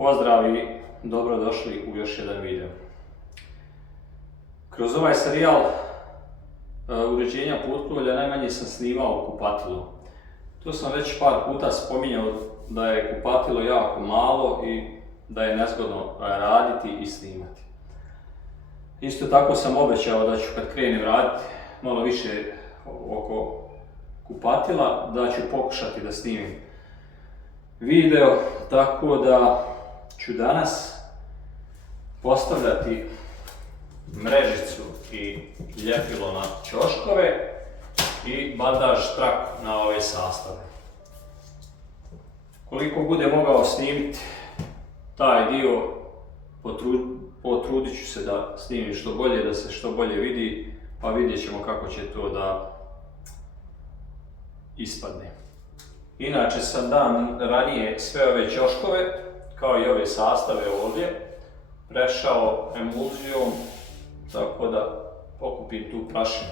Pozdrav i dobrodošli u još jedan video. Kroz ovaj serijal uređenja potkrulja najmanje sam snimao kupatilo. To sam već par puta spominjao da je kupatilo jako malo i da je nezgodno raditi i snimati. Isto tako sam obećao da ću kad krenem raditi malo više oko kupatila, da ću pokušati da snimim video, tako da ću danas postavljati mrežicu i ljepilo na ćoškove i bandaž trak na ove sastave. Koliko bude mogao snimiti taj dio, potrudit ću se da snimim što bolje, da se što bolje vidi, pa vidjet ćemo kako će to da ispadne. Inače sam dan ranije sve ove ćoškove, kao i ove sastave ovdje, prešao emulzijom, tako da pokupim tu prašinu.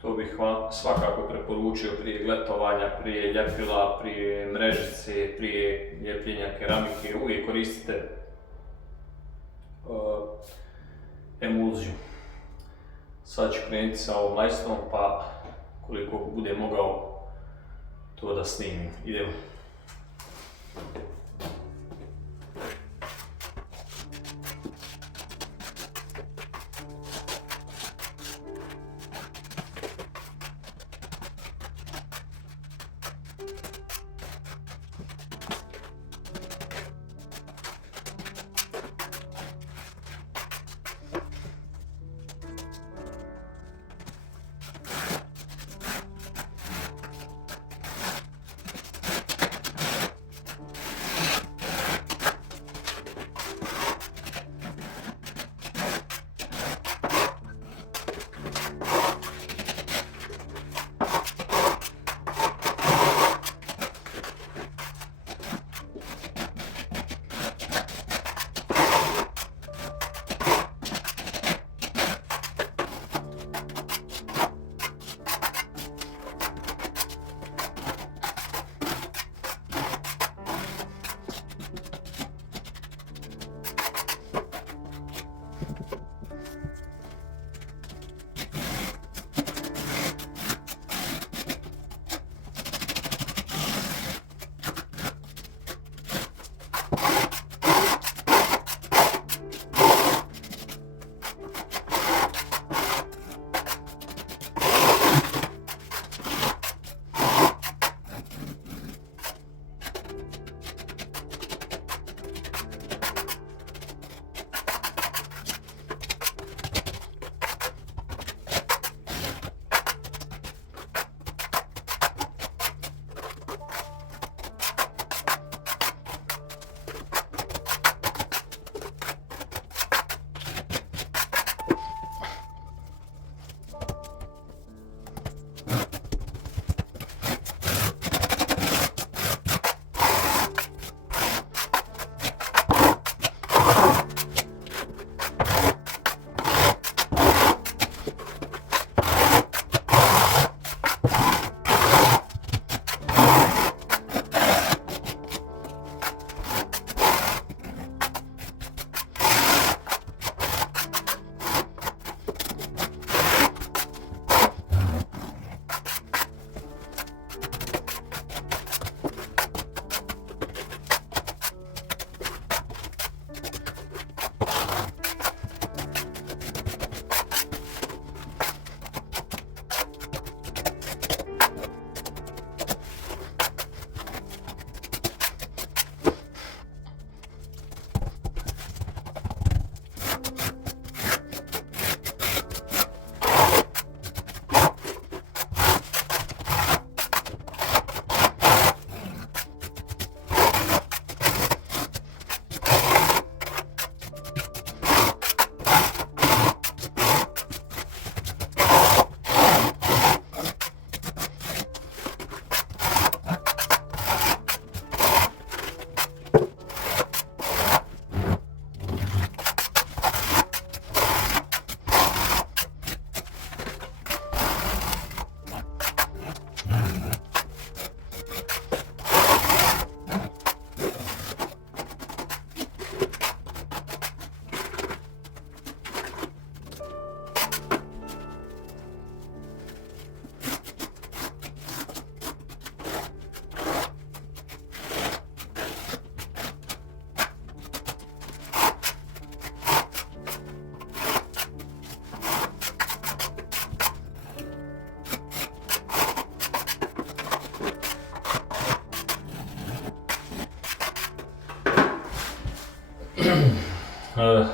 To bih vam svakako preporučio prije gletovanja, prije ljepila, prije mrežice, prije ljepljenja keramike. Uvijek koristite emulziju. Sad ću krenuti sa ovom lajstvom, pa koliko bude mogao to da snimim. Idemo.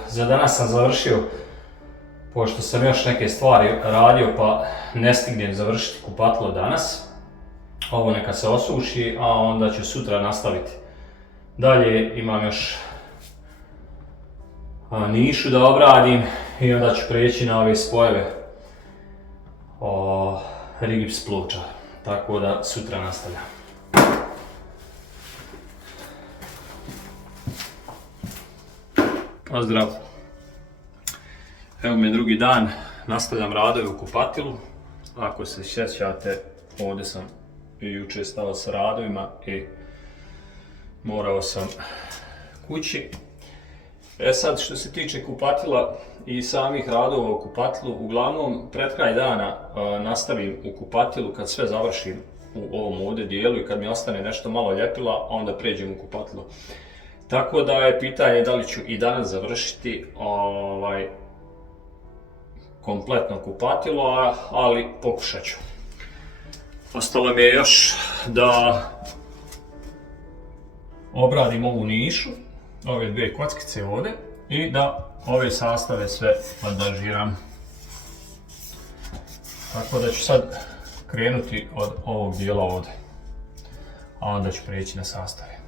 za danas sam završio, pošto sam još neke stvari radio pa ne stignem završiti kupatilo danas. Ovo neka se osuši, a onda ću sutra nastaviti. Dalje imam još nišu da obradim i onda ću prijeći na ove spojeve rigips ploča, tako da sutra nastavljam. Pozdrav! Evo mi je drugi dan, nastavljam radove u kupatilu. Ako se sjećate, ovdje sam i jučer stao sa radovima i morao sam kući. Sad što se tiče kupatila i samih radova u kupatilu, uglavnom pred kraj dana nastavim u kupatilu kad sve završim u ovom ovdje dijelu i kad mi ostane nešto malo ljepila, onda pređem u kupatilo. Tako da je pitanje da li ću i danas završiti kompletno kupatilo, ali pokušat ću. Ostalo mi je još da obradim ovu nišu, ove dvije kockice ovdje i da ove sastave sve bandažiram. Tako da ću sad krenuti od ovog dijela ovdje, a onda ću prijeći na sastave.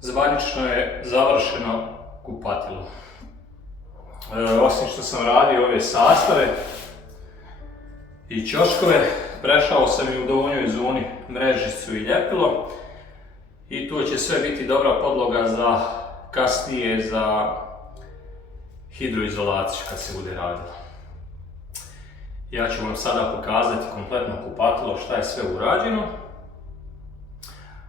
Zvanično je završeno kupatilo. Osim što sam radio ove sastave i ćoškove, prešao sam i u donjoj zoni mrežicu i ljepilo i tu će sve biti dobra podloga za kasnije za hidroizolaciju kad se bude radilo. Ja ću vam sada pokazati kompletno kupatilo šta je sve urađeno,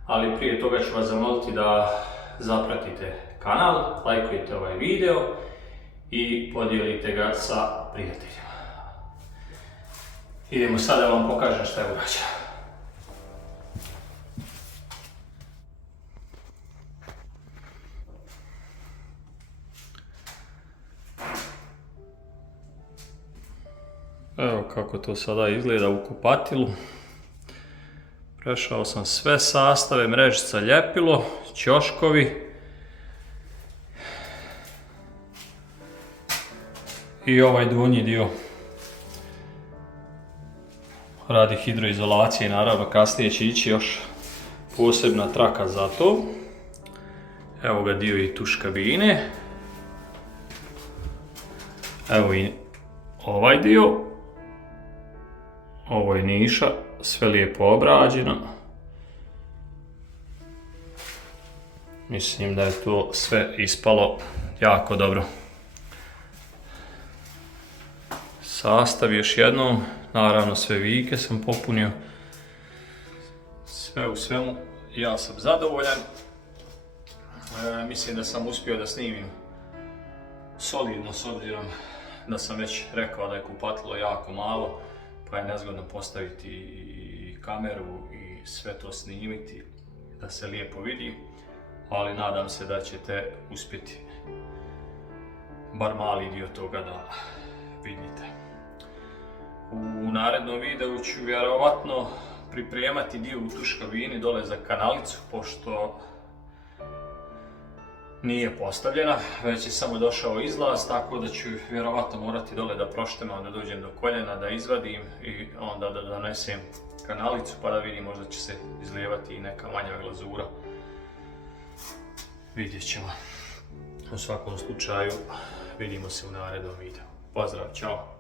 ali prije toga ću vas zamoliti da zapratite kanal, lajkujete ovaj video i podijelite ga sa prijateljima. Idemo sada da vam pokažem šta je urađeno. Evo kako to sada izgleda u kupatilu. Prešao sam sve sastave, mrežica, ljepilo, ćoškovi i ovaj donji dio radi hidroizolacije, naravno kasnije će ići još posebna traka za to. Evo ga dio i tuš kabine. Evo i ovaj dio. Ovo je niša, sve lijepo obrađeno. Mislim da je to sve ispalo jako dobro. Sastav još jednom, naravno sve vijke sam popunio. Sve u svemu ja sam zadovoljan. Mislim da sam uspio da snimim solidno s obzirom da sam već rekao da je kupatilo jako malo, pa je nezgodno postaviti i kameru i sve to snimiti da se lijepo vidi, ali nadam se da ćete uspjeti bar mali dio toga da vidite. U narednom videu ću vjerovatno pripremati dio u tuš kabini dole za kanalicu, pošto nije postavljena, već je samo došao izlaz, tako da ću vjerovatno morati dole da proštemam, da dođem do koljena, da izvadim i onda da donesem kanalicu pa da vidim, možda će se izlijevati i neka manja glazura. Vidjet ćemo. U svakom slučaju vidimo se u narednom videu. Pozdrav, čao!